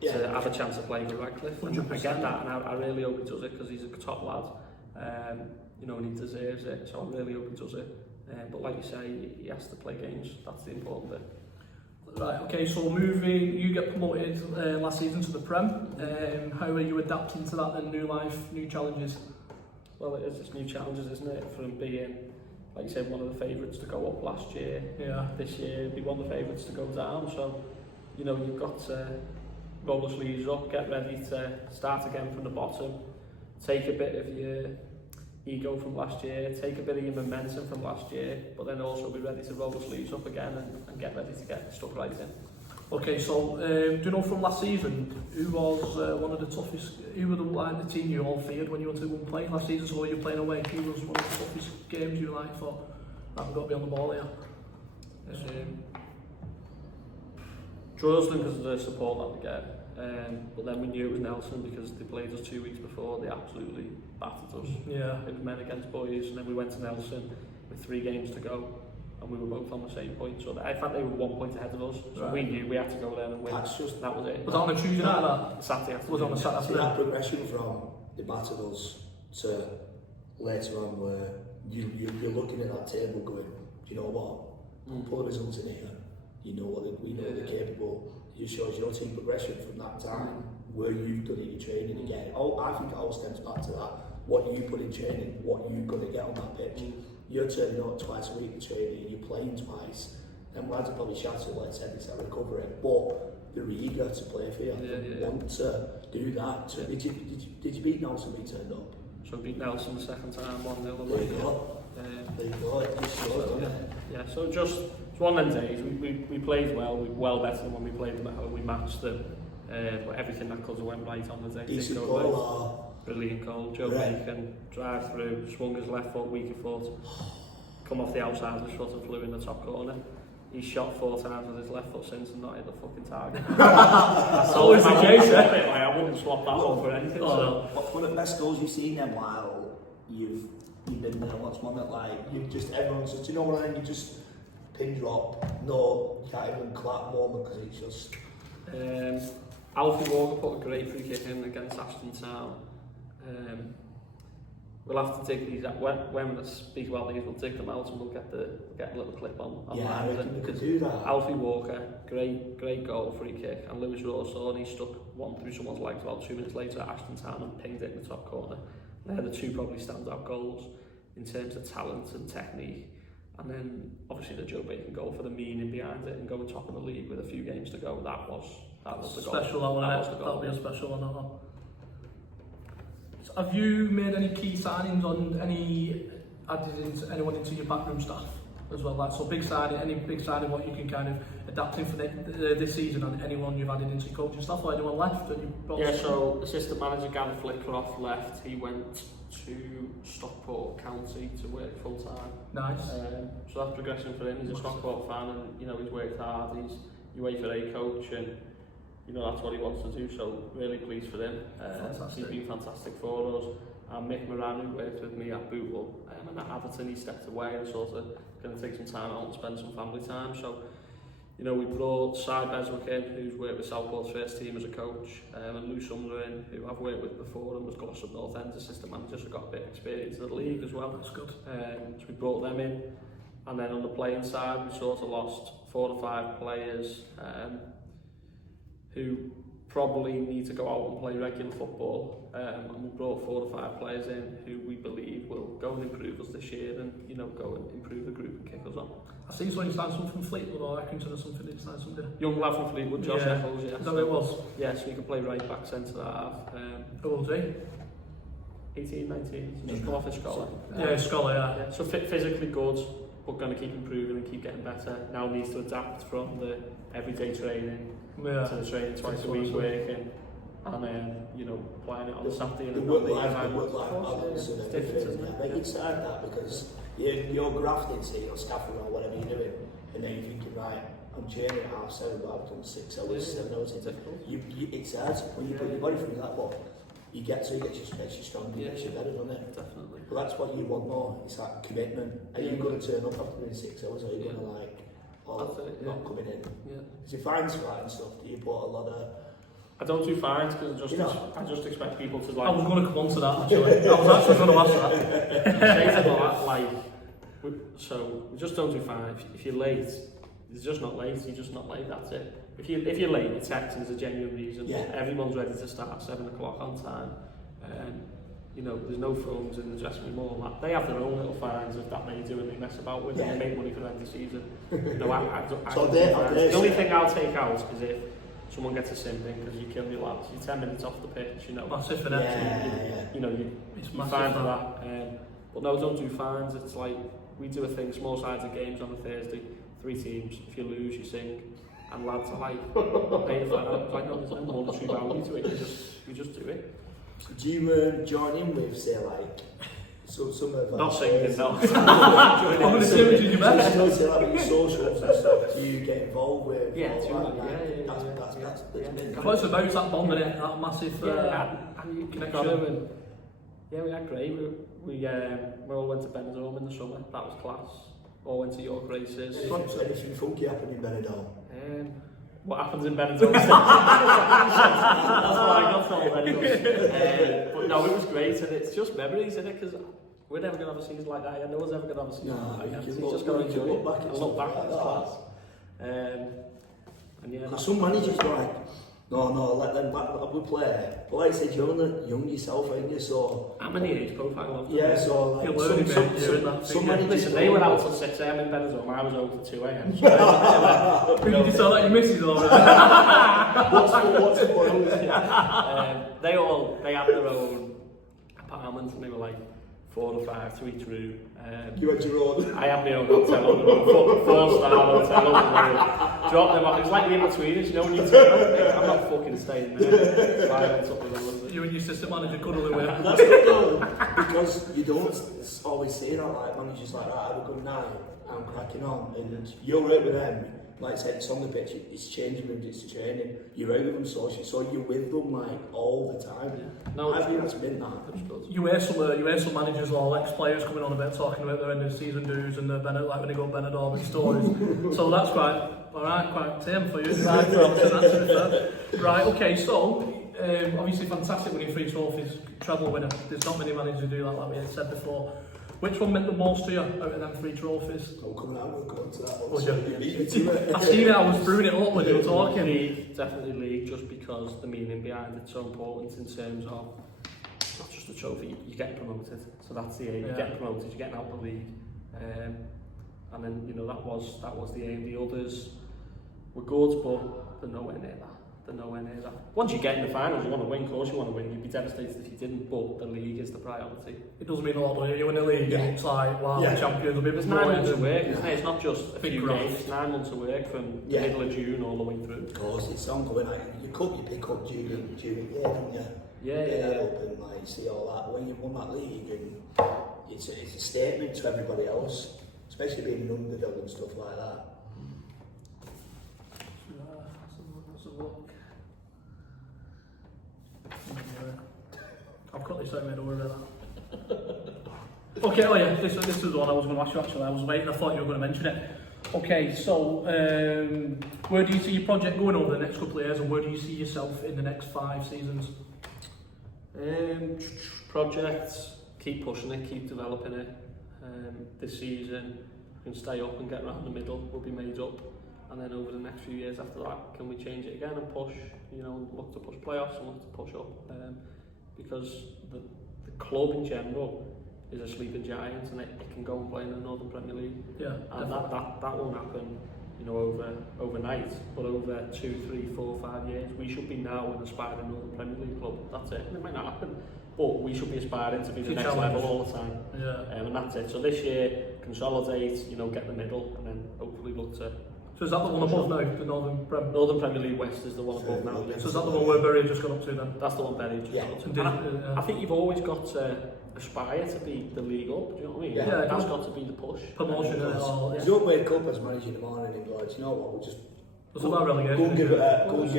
to have a chance of playing for Radcliffe. And I get that, and I really hope he does it because he's a top lad, you know, and he deserves it. So I really hope he does it. But like you say, he has to play games. That's the important bit. Right, okay, so you get promoted last season to the Prem. How are you adapting to that then? New life, new challenges? Well, it is just new challenges, isn't it? From being, like you said, one of the favourites to go up last year, this year be one of the favourites to go down. So, you know, you've got to roll the sleeves up, get ready to start again from the bottom, take a bit of your ego from last year, take a bit of your momentum from last year, but then also be ready to roll the sleeves up again and get ready to get stuck right in. Okay, so do you know from last season who was one of the toughest? Who were the team you all feared when you went to go and play last season? So when you were playing away, who was one of the toughest games you thought I've got to be on the ball here? Droylsden because of the support that we get. But then we knew it was Nelson because they played us 2 weeks before. They absolutely battered us. Yeah. It was men against boys, and then we went to Nelson with 3 games to go, and we were both on the same point. So in fact, they were 1 point ahead of us. So we knew we had to go there and win. That was it. Was that on a Tuesday night? That Saturday afternoon. Was on a Saturday. That progression from the battered us to later on, where you're looking at that table going, do you know what? Pull the results in here. You know what we know they're capable. It shows your team progression from that time where you've done it in training again. I think it all stems back to that. What you put in training, what you're going to get on that pitch. You're turning out twice a week in training, you're playing twice. Them lads are probably shattered, let's say, it's recovering. But they're eager to play for you. They want to do that. So did you beat Nelson when you turned up? So we beat Nelson the second time, 1-0 away. There you go. There you go. So just it's one of them days. We played well. We were well better than when we played them at home. We matched them. But everything that could have went right on the day. Decent goal. Brilliant goal. Joe Bacon drive through, swung his left foot, weaker foot, come off the outside of his foot and flew in the top corner. He's shot 4 times with his left foot since and not hit the fucking target. That's always the case, eh? I wouldn't swap that one for anything. So. What's one of the best goals you've seen then while you've been there? What's one that like you just everyone's just, you know what I mean? You just pin drop, no, you can't even clap moment because it's just. Alfie Walker put a great free kick in against Atherton Town. We'll have to take these out. When we speak about these, we'll take them out and we'll get a little clip on. Yeah, I reckon we could do that. Alfie Walker, great goal, free kick, and Lewis Rawson, he stuck one through someone's legs about 2 minutes later at Atherton Town and pinged it in the top corner. They're the two probably standout goals in terms of talent and technique. And then obviously the Joe Bacon goal for the meaning behind it and going top of the league with a few games to go. That was the goal. Special that one. That'll be a special one. That one. Have you made any key signings on anyone into your backroom staff as well? Like, so any big signing what you can kind of adapt in for this season, and anyone you've added into your coaching staff or anyone left that you brought? Yeah, so assistant manager Gavin Flitcroft left. He went to Stockport County to work full time. Nice. So that's progression for him. He's a Stockport fan, and you know he's worked hard. He's UEFA A coach, and you know that's what he wants to do. So really pleased for him. He's been fantastic for us. And Mick Moran, who worked with me at Bootle and at Atherton, he stepped away and sort of going to take some time out and spend some family time. So you know, we brought Cy Beswick in, who's worked with Southport's first team as a coach, and Lou Sumner in, who I've worked with before and was Glossop North End's assistant manager, so got a bit of experience in the league as well. That's good. So we brought them in, and then on the playing side, we sort of lost 4 or 5 players who probably need to go out and play regular football, and we brought 4 or 5 players in who we believe will go and improve us this year, and you know, go and improve the group and kick us on. I see so you signed something from Fleetwood or Atherton or something. Did you sign something? Young lad from Fleetwood, Josh Eccles, yeah. Is that what it was? Yeah, so he can play right back, centre half. How old is he? 18, 19, so just come off his scholar. Yeah, scholar, yeah. So physically good, but going to keep improving and keep getting better. Now needs to adapt from the everyday training to the training twice a week working, and you know, applying it on the Saturday and the work-life balance and everything. I think it's hard that because you're grafting, say, you're scaffolding or whatever you're doing, and then you're thinking, right, I'm training at 7:30, but I've done 6 hours, 7 hours. It's hard when you put your body through that, but you get to, it makes you stronger, it makes you better, doesn't it? Definitely. But that's what you want more, it's that commitment. Are you going to turn up after doing 6 hours, or are you going to not coming in? Yeah. Is it fines for that and stuff? Do you put a lot of... I don't do fines because I just expect people to like... I was going to come on to that actually. I was actually going to ask that. Say to that, like, so we just don't do fines. If you're late, it's just not late, you're just not late, that's it. If you're late, it's acting as a genuine reason. Yeah. Everyone's ready to start at 7 o'clock on time. You know, there's no phones in the dressing room or that. They have their own little fines of that they do and they mess about with and they make money for the end of the season. No, I don't do fines. The only thing I'll take out is if someone gets a simping because you kill your lads. You're 10 minutes off the pitch, you know. Massive for them. You know, you're fine for that. But no, don't do fines. It's like, we do a thing, small sided games on a Thursday, 3 teams. If you lose, you sing. And lads are like, pay the fine. It's like, no, there's no monetary value to it. You just do it. Do you join in with, say, like, some of... Not singing, no. I'm going to say what you do best. So, say, like, your socials and stuff, do you get involved with? Yeah, that's Well, it's about that bond, isn't it? That massive and connection. Yeah, we had great. We all went to Benidorm in the summer. That was class. All went to York races. So anything funky happened in Benidorm? What happens in Benidorm? That's what I got from Benidorm. But no, it was great, and it's just memories, isn't it? Because we're never going to have a season like that. Yeah, no one's ever going to have a season like that. So you just got to enjoy it. Look back at this class. And yeah, some managers are like, no, let them back up with play. But like I said, you're young yourself, ain't you? So how many age profile of them? Yeah, so like some managers. Listen, they were out till 6 a.m. in Benidorm. I was out till 2 a.m. So you just sound like your missus or what's the point? They had their own apartments, and they were like 4 or 5 to each room. You had your own. I have my own hotel on the road, 4-star hotel on the road. Drop them off. It's like the in-betweeners, you know, when you turn I'm not fucking staying there. Silence up the road. You and your assistant manager cuddle away. That's good though, because you don't always see that, like managers like that, have a good night, I'm cracking on, and you're out with them, like I said, it's on the pitch, it's changing rooms, it's training, you're out with them socially, so you're with them like all the time. Yeah. No, I think that's been that. You hear some managers or ex-players coming on a bit talking about their end of season dues and the like when they go Benidorm and stories. So that's quite tame for you. Right, right, okay, so obviously fantastic winning 3 trophies, treble winner. There's not many managers who do that, like we had said before. Which one meant the most to you out of them 3 trophies? I'm coming out, we'll go into that one. Was So you? you beat me to it. I seen it, I was brewing it up when you were talking. League, definitely league, just because the meaning behind it's so important in terms of not just a trophy, you get promoted. So that's the aim, you get promoted, you're getting out of the league. And then, you know, that was the aim. The others were good, but they're nowhere near that. Once you get in the finals, you want to win, of course you want to win. You'd be devastated if you didn't, but the league is the priority. It does mean a lot when you win the league and it's like, wow, the champions will be There's 9 months of work, isn't it? It's not just a few games, it's 9 months of work from the middle of June all the way through. Of course, it's ongoing. Like, you pick up during the year, don't you? Yeah. Up and like see all that. When you've won that league, and it's a statement to everybody else, especially being an underdog and stuff like that. Let's have a look. I've got this out, mate, don't worry about that. Okay, oh yeah, this is the one I was going to ask you actually. I was waiting, I thought you were going to mention it. Okay, so where do you see your project going over the next couple of years, and where do you see yourself in the next 5 seasons? Projects, keep pushing it, keep developing it. This season, we can stay up and get around the middle, we'll be made up. And then over the next few years after that, can we change it again and push, you know, look to push playoffs and look to push up. Because the club in general is a sleeping giant, and it can go and play in the Northern Premier League. Yeah, and that won't happen, you know, overnight, but over 2, 3, 4, 5 years. We should be now an aspiring Northern Premier League club. That's it. And it might not happen, but we should be aspiring to be the next level all the time. Yeah. And that's it. So this year, consolidate, you know, get the middle, and then hopefully look to. So is that the one above now, the Northern Premier? Northern Premier League West is the one above now. So is that the one where Bury just got up to then? That's the one Bury just got up to. I think you've always got to aspire to be the league up, do you know what I mean? Yeah. That's got to be the push. Promotion and all. You don't wake up as manager in the morning and go, you know what, we'll just go and give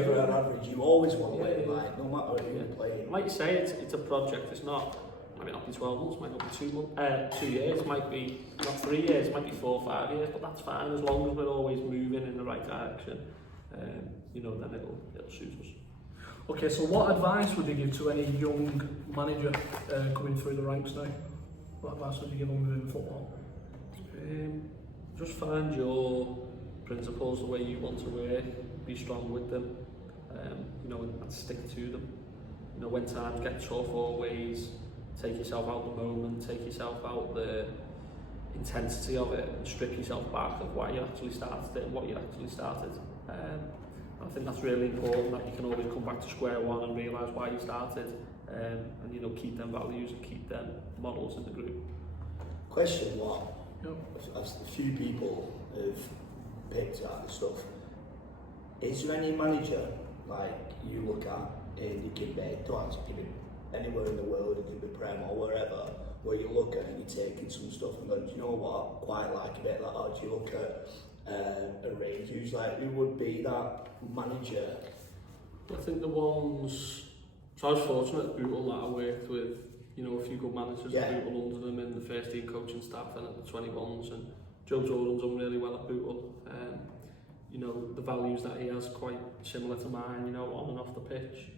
it an average. You always want to win, like, no matter who you're playing. Like you say, it's a project, it's not. Might not be 12 months, might not be 2 years, might be not 3 years, might be 4 or 5 years, but that's fine as long as we're always moving in the right direction. You know, then it'll suit us. Okay, so what advice would you give to any young manager coming through the ranks now? What advice would you give them within football? Just find your principles, the way you want to work, be strong with them, you know, and stick to them. You know, when times get tough, always take yourself out the moment, take yourself out the intensity of it, and strip yourself back of why you actually started it and what you actually started. I think that's really important, that you can always come back to square one and realise why you started, and you know, keep them values and keep them models in the group. Question one, as a few people have picked at the stuff, is there any manager like you look at and you can make, don't have to give it anywhere in the world, it could be Prem or wherever, where you look at it and you're taking some stuff and going, do you know what, quite like a bit like that, or do you look at a range who's like, who would be that manager? I think the ones, so I was fortunate at Bootle that I worked with, you know, a few good managers at Bootle under them in the first team coaching staff and at the 21s, and Joe Jordan's done really well at Bootle. You know, the values that he has quite similar to mine, you know, on and off the pitch.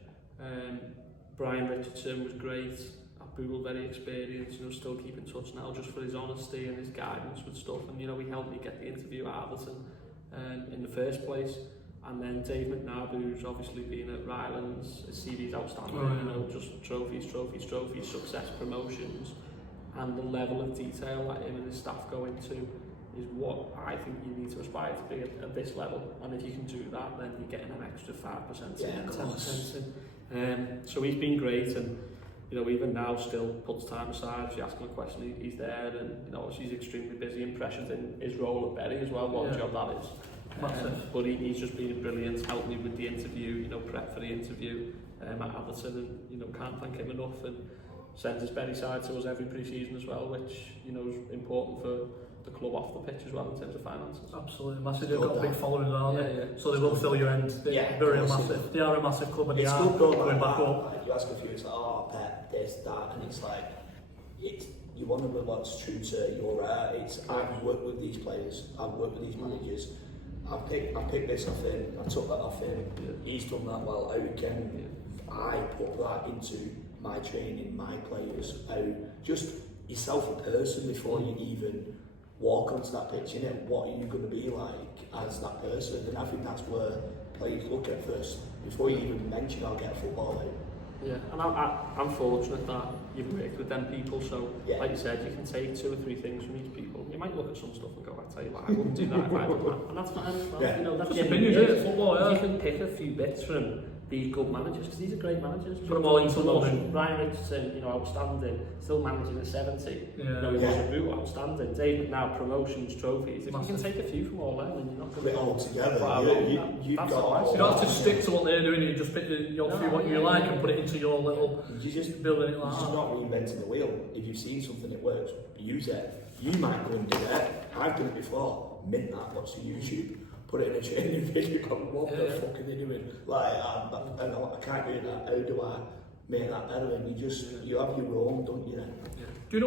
Brian Richardson was great at Bootle, very experienced, you know, still keep in touch now just for his honesty and his guidance with stuff, and you know, he helped me get the interview at Atherton in the first place. And then Dave McNabb, who's obviously been at Rylands, his CV's outstanding, you know, just trophies, success, promotions, and the level of detail that him and his staff go into is what I think you need to aspire to be at this level. And if you can do that, then you're getting an extra 5% in, 10% in. So he's been great, and you know, even now still puts time aside. If you ask him a question, he's there, and you know, he's extremely busy and pressured in his role at Bury as well. What a job that is. But he's just been brilliant, helped me with the interview, you know, prep for the interview at Atherton, and you know, can't thank him enough. And sends his Bury side to us every pre-season as well, which you know is important for the club off the pitch as well in terms of finances. Absolutely massive. They've got a big following, aren't they? Yeah. So they will fill your end. They're very massive. They are a massive club, and it's they are going back up. Like, you ask a few, it's like, oh, Pep, this, that, and it's like, you wonder what's true to your art. It's I've worked with these players, I've worked with these managers. I picked this off him, I took that off him. He's done that well. How can I put that into my training, my players? How just yourself a person before you even walk onto that pitch, innit? What are you going to be like as that person? And I think that's where players look at first before you even mention I'll get a football out. Yeah, and I'm fortunate that you've worked with them people, so like you said, you can take 2 or 3 things from each people. You might look at some stuff and go, I tell you what, I wouldn't do that if I did that. And that's fine as well. You know, that's just opinions, isn't it? Football, you can pick a few bits from these good managers, because these are great managers. Put them all into one. Ryan Richardson, you know, outstanding, still managing at 70. Yeah. You know, he was a boot, outstanding. David now, promotions, trophies. If you can take a few from all them, then you're not going to put it all together. You don't have to stick to what they're doing. You just pick your few what you like and put it into your little. You just building it like that. You're not reinventing the wheel. If you've seen something that works, use it. You might go and do it. I've done it before. Mint that. Watch the YouTube. Put it in a training video. What the fuck are they doing? Like, I can't do that. How do I make that better? And you have your own, don't you? Then. Yeah. Do you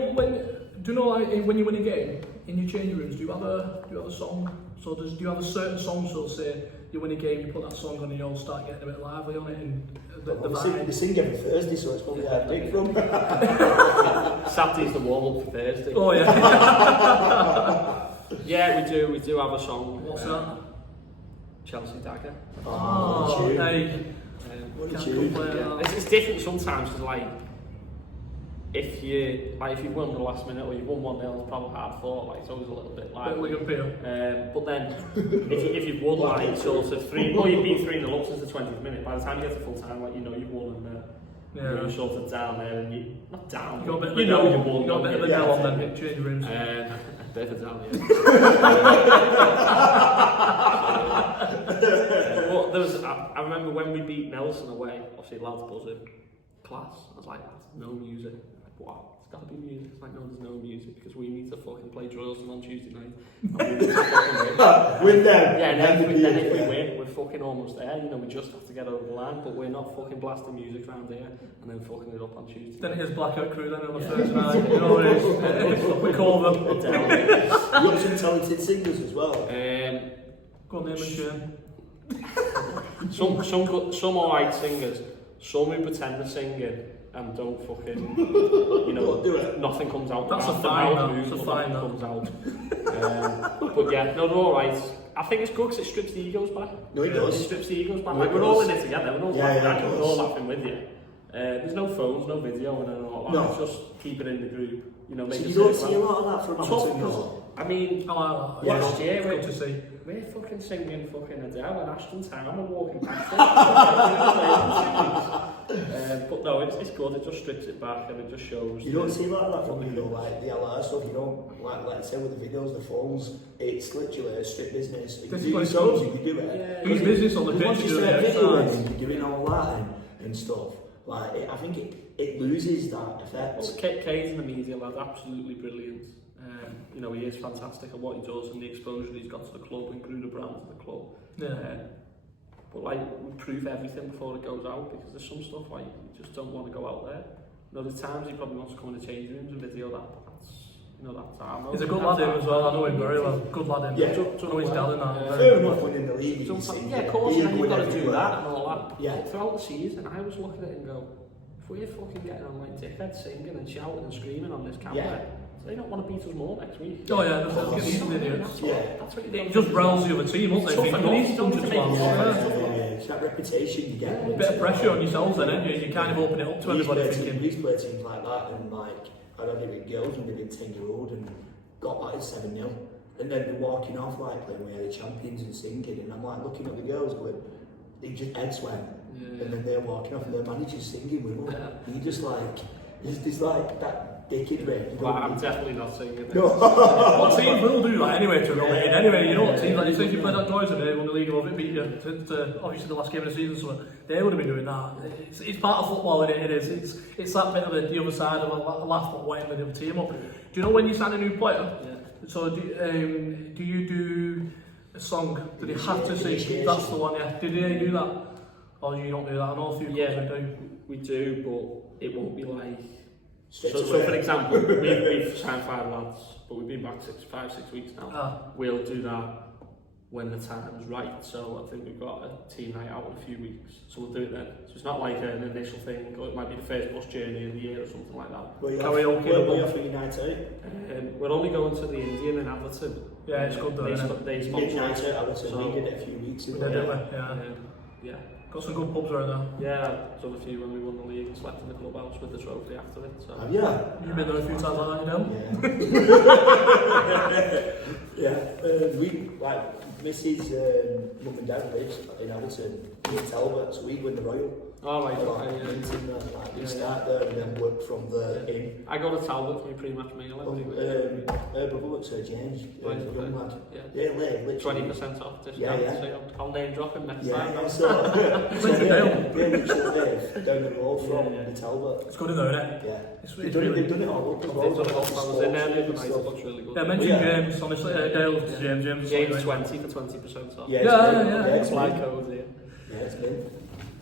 know like when you win a game in your changing rooms? Do you have a song? So do you have a certain song? So say you win a game, you put that song on, and you all start getting a bit lively on it. And we sing every Thursday, so it's probably a big from. Saturday's the warm up for Thursday. Oh yeah. Yeah, we do have a song. What's that? Chelsea Dagger. Oh, hey. What a tune. It's different sometimes, because like if you've won the last minute or you've won 1-0, it's probably hard fought. Like it's always a little bit like. But then if you've won like sort of 3, or you've been 3-0 up since the 20th minute, by the time you get to full time, like you know you've won and you're sort of down there and you not down. You got a bit you know you've won. You got a bit of a bell on them in changing rooms. Bit of a down. But there was, I remember when we beat Nelson away, obviously lads buzzing, class. I was like, no music. Like, what? It's got to be music. It's like, no, there's no music because we need to fucking play Droylsden on Tuesday night. And we need to fucking win them. Yeah, and then if we win, we're fucking almost there. You know, we just have to get over the line, but we're not fucking blasting music around here and then fucking it up on Tuesday. Then it is Blackout Crew then on the first night. You know what it is? We call them. You got some talented singers as well. Go on, name and shame. Some alright singers, some who pretend they're singing and don't fucking, you know, do it. Nothing comes out. That's a fine, comes out. But yeah, no, they're alright. I think it's good because it strips the egos back. No, it does. It strips the egos back. Like, we're all in it together. We're all we're all laughing with you. There's no phones, no video, and all that. No. It's just keep it in the group. You know, make so it you don't see a lot of that from Atherton. I mean, last year good to see. We're fucking singing fucking Adele and Ashton Town and walking past it. But no, it's good. It just strips it back and it just shows. You don't see a lot of that from like the LR stuff. You don't like let's say with the videos, the phones. It's literally a strip business. If you do your songs, you can do it. It's business on the pitch. Once you start videoing, you're doing all that and stuff. Like I think it loses that effect. Well, Kate's in the media lad, absolutely brilliant. You know, he is fantastic at what he does and the exposure he's got to the club and grew the brand to the club. But like, we prove everything before it goes out because there's some stuff like you just don't want to go out there. You know, there's times he probably wants to come in the changing rooms and video that, but that's our He's a good lad as well, I know him very well. Good lad Yeah. Don't know his dad and that. Fair enough winning the league. Yeah, of course, and you've got to do that and all that. Yeah. But throughout the season, I was looking at it and go, if we're fucking getting on like dickheads singing and shouting and screaming on this camera, they don't want to beat us more next week. Oh yeah, these idiots. That's what you do. Just browse the other team, won't they? It's that reputation you get. A bit of pressure on yourselves then, ain't you? You kind of open it up to everybody thinking. These play teams like that and like, I don't think with girls when they've been 10-year-old and got that at 7-0. And then they're walking off like playing with the champions and singing and I'm like looking at the girls going, they just heads went, Yeah. and then they're walking off, and their manager's singing with them. Yeah. And you just like, it's like that dickhead way. Well, I'm definitely not singing it. No. What teams will do that anyway to relate? Anyway, you know what teams, like you say, if you play that Joyce and they won the league above it, beat you to obviously the last game of the season, so they would have been doing that. It's part of football, it is. It's that bit of the other side of a laugh, but wetting the other team up. Do you know when you sign a new player? Yeah. So do you do a song? Do they have to sing? That's the one, yeah. Did they do that? Or do you not do that? I know a few clubs do. We do, but it won't be like. So Straight for away. example, we've signed 5 lads, but we've been back 5-6 weeks now. We'll do that when the time's right. So I think we've got a team night out in a few weeks, so we'll do it then. So it's not like an initial thing, or it might be the first bus journey of the year or something like that. Karaoke. Where are you off for your night out? We're only going to the Indian in Atherton. Yeah, it's good though, isn't it? They You did sponsor night us. out, I would say. So- We did it a few weeks We ago. did, didn't we? Yeah. Yeah. Got some good pubs around there. Yeah, I've done a few when we won the league and slept in the clubhouse with the trophy after it. So. Have you? You've been there a few times like that, you know? Yeah. We, like, Mrs. Mum and Dad lives in Atherton, in Talbot, so we win the Royal. Oh, right, Like, okay, yeah. we start there and then work from the inn. I go to Talbot for my pre-match meal. I do it. Her brother works at James, Right, young lad. Yeah. Yeah, literally. 20% off discount. Yeah, yeah. So I'll name drop him next Yeah, time. yeah, so Where's the deal? they literally live down the road from Yeah. the Talbot. It's good in there, isn't it? Yeah. It's They've done it all up. They've done it all. I was in there the other night. It Stuff. looks really good. Yeah, mention Yeah. James, honestly. Dale, James. James 20 for 20% off. Yeah, Yeah, it's It's my been. code here. Yeah, it's been.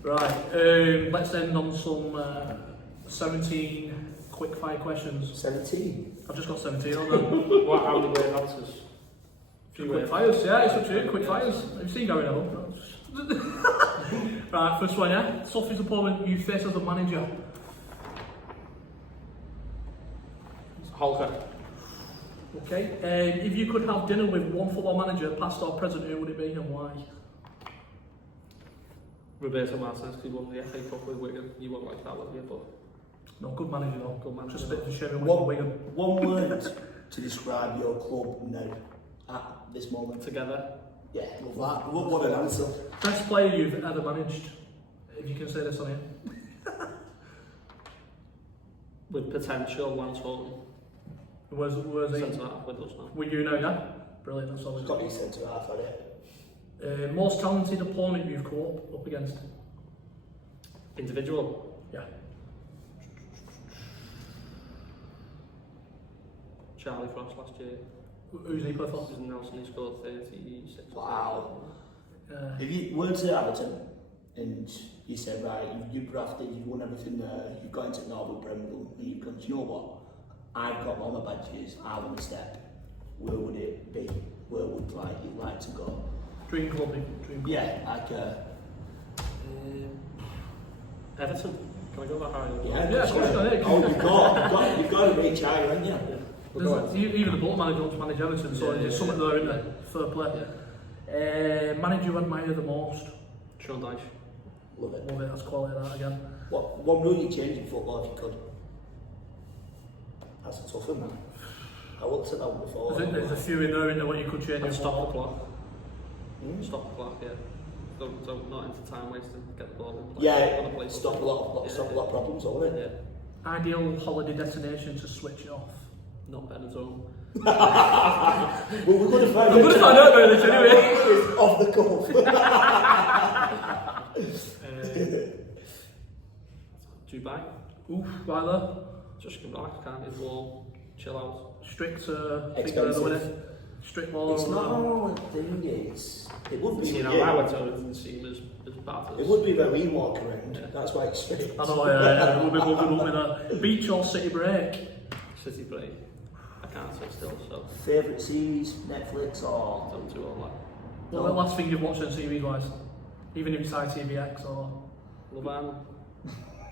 Right, let's end on some 17 quick fire questions. 17. I've just got 17 on there. What, how many word answers? Quick fires, yeah, it's up to you, quick fires. Have you seen going on? Right, first one, yeah. Toughest opponent you face as a manager? Holker. Okay, if you could have dinner with one football manager, past or present, who would it be and why? Roberto Martinez, because he won the FA Cup with Wigan. You won't like that, will you? But No, good manager though. Good manager. Just a bit of a shame he went One, to Wigan. one word to describe your club now at this moment. together, Yeah, love that. What an answer. Best player you've ever managed, if you can say this on here. with potential, Lance Horton. Where's he? Centre half with us now. With you now, yeah? Brilliant, that's all It's we got got. to be centre half, hasn't it? Most talented opponent you've come up against? Individual. Yeah. Charlie Frost last year. Who's he play for? This is Nelson, he scored 36. Wow. Uh, If you went to Atherton and you said, right, you've grafted, you've won everything there, you've got into Northern Prem, and you've gone, do you know what? I've got all my badges, I want to step. Where would it be? Where would you like to go? dream club, dream club. Yeah, like Everton. Can I go that high? Yeah, of course you can, yeah. Oh, you've got to reach higher, haven't you? We'll go ahead. Even the ball manager wants to manage Everton, so there's something there, isn't there? Fair play. Manager you admire the most? Sean Dyche. Love it. Love it, that's quality that again. What rule you change in football if you could? That's a tough one, man. I looked at that one before. There's a few in there, isn't there, what you could change in And stop the football? clock. Hmm? Stop the clock, yeah. Don't not into time wasting. Get the ball in play. Yeah, Wanna play stop a lot of problems, all it? Yeah. Ideal holiday destination to switch it off? Not Benetton. Well, we're going to find I'm going to find out about this anyway. Off the cuff. Dubai. Oof, right there. Just can relax, can't it? Warm, chill out. Strict figure Expensive. of the winner. Strict law. It's not a thing, it would be. You know, yeah, I went to it didn't seem as bad as. it would be where we walk around. Yeah. That's why it's strict. I know, yeah, we'll be with that. Beach or city break? City break. I can't sit still, so Favourite series, Netflix or? don't do all Well, the last thing you've watched on series wise? Even if it's ITVX or... that. Love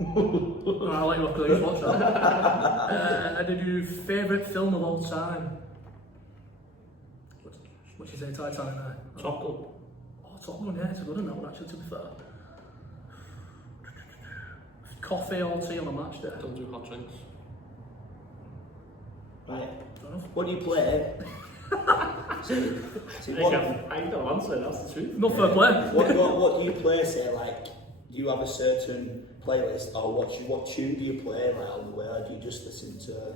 I'll let you off because I just watched that. And did you favourite film of all time? Which is Titanic there? Top Gun. Oh, Top Gun, yeah, it's a good one that one actually, to be fair. Coffee or tea on a match day? Don't do hot drinks. Right. Fair enough. What do you play? See, I ain't got an answer, that's the truth. Not fair play. what do you play, say, like, do you have a certain playlist, or what tune do you play, like, on the way, or do you just listen to...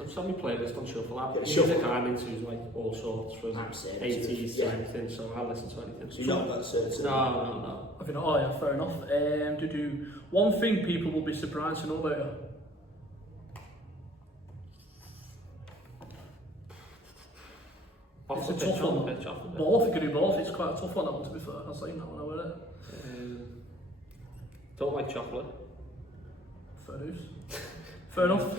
I'm just having a playlist on shuffle. Yeah, Music shuffle. I'm into is like all sorts, from Absolutely. 80s to Yeah. anything, so I'll listen to anything. So you're not that certain? No. I think, oh yeah, fair enough. Do one thing people will be surprised to know about you. Off It's the a pitch, tough on one. the pitch, off the pitch. Both, you can do both. It's quite a tough one, that one, to be fair. I've seen that one over Don't like chocolate. there. Fair enough.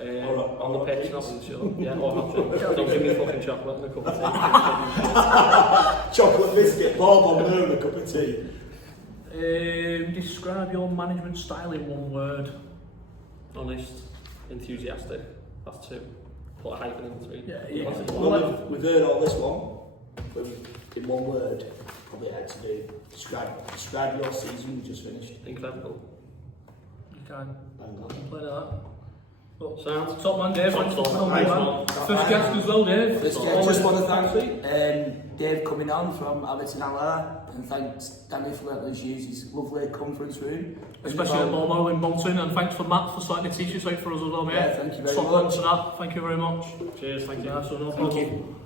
On the pitch, not really sure. Yeah, or hot drink. Don't give me fucking chocolate and a cup of tea. Chocolate biscuit, Bob on there and a cup of tea. Describe your management style in one word. Honest, enthusiastic. That's two. Put a hyphen in between. Yeah. What's it? Well, we've heard all this one, but in one word, probably had to do describe your season we just finished. Incredible. You can Bang on. complain of that. But Sounds. top man, Dave. Thanks for coming Nice on, one. man. First guest as well, Dave. I just want to thank Dave coming on from Atherton, and thanks Danny for letting us use his lovely conference room. Especially at Balmoral in Bolton, and thanks for Matt for sorting the t-shirts out for us as well, mate. Yeah, thank you very Top much. man for that. Thank you very much. Cheers, thank you. Nice one, no Thank problem. you.